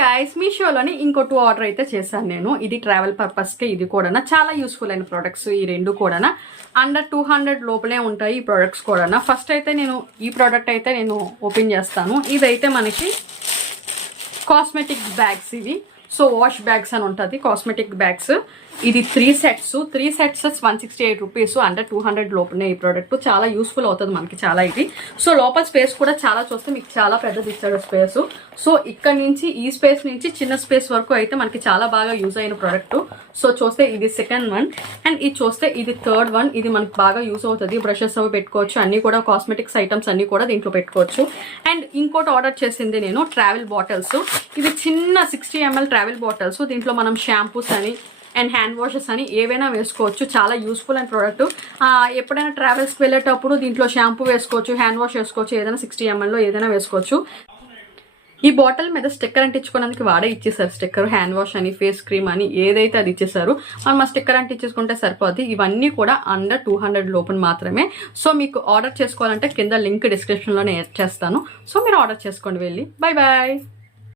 Guys, మీషోలోని ఇంకో 2 order అయితే చేశాను నేను. ఇది ట్రావెల్ పర్పస్కే. ఇది కూడా చాలా యూస్ఫుల్ అయిన ప్రొడక్ట్స్. ఈ రెండు కూడా అండర్ 200 లోపలే ఉంటాయి ఈ ప్రొడక్ట్స్ కూడా. ఫస్ట్ అయితే నేను ఈ ప్రోడక్ట్ అయితే నేను ఓపెన్ చేస్తాను. ఇదైతే మనకి కాస్మెటిక్ బ్యాగ్స్ ఇవి. సో వాష్ బ్యాగ్స్ అని ఉంటుంది, కాస్మెటిక్ బ్యాగ్స్. ఇది 3 సెట్స్ 168 రూపీస్. అండర్ 200 లోపలనే ఈ ప్రోడక్ట్. చాలా యూస్ఫుల్ అవుతుంది మనకి చాలా ఇది. సో లోపల స్పేస్ కూడా చాలా చూస్తే మీకు చాలా పెద్దది ఇస్తాడు స్పేస్. సో ఇక్కడ నుంచి ఈ స్పేస్ నుంచి చిన్న స్పేస్ వరకు అయితే మనకి చాలా బాగా యూజ్ అయిన ప్రోడక్ట్. సో చూస్తే ఇది సెకండ్ వన్ అండ్ ఇది చూస్తే ఇది థర్డ్ వన్. ఇది మనకి బాగా యూజ్ అవుతుంది. బ్రషెస్ అవి పెట్టుకోవచ్చు, అన్ని కూడా కాస్మెటిక్స్ ఐటమ్స్ అన్ని కూడా దీంట్లో పెట్టుకోవచ్చు. అండ్ ఇంకోటి ఆర్డర్ చేసింది నేను ట్రావెల్ బాటిల్స్. ఇది చిన్న 60 ml ట్రావెల్ బాటిల్స్. దీంట్లో మనం షాంపూస్ అని అండ్ హ్యాండ్ వాషెస్ అని ఏవైనా వేసుకోవచ్చు. చాలా యూస్ఫుల్ అయిన ప్రోడక్ట్. ఎప్పుడైనా ట్రావెల్స్కి వెళ్ళేటప్పుడు దీంట్లో షాంపూ వేసుకోవచ్చు, హ్యాండ్ వాష్ వేసుకోవచ్చు, ఏదైనా 60 ml ఏదైనా వేసుకోవచ్చు. ఈ బాటిల్ మీద స్టిక్కర్ అంటించుకోవడానికి వాడే ఇచ్చేసారు. స్టిక్కర్ హ్యాండ్ వాష్ అని, ఫేస్ క్రీమ్ అని ఏదైతే అది ఇచ్చేసారు. మనం ఆ స్టిక్కర్ అంటించుకుంటే సరిపోద్ది. ఇవన్నీ కూడా అండర్ 200 లోపల మాత్రమే. సో మీకు ఆర్డర్ చేసుకోవాలంటే కింద లింక్ డిస్క్రిప్షన్లోనే చేస్తాను. సో మీరు ఆర్డర్ చేసుకోండి వెళ్ళి. Bye bye.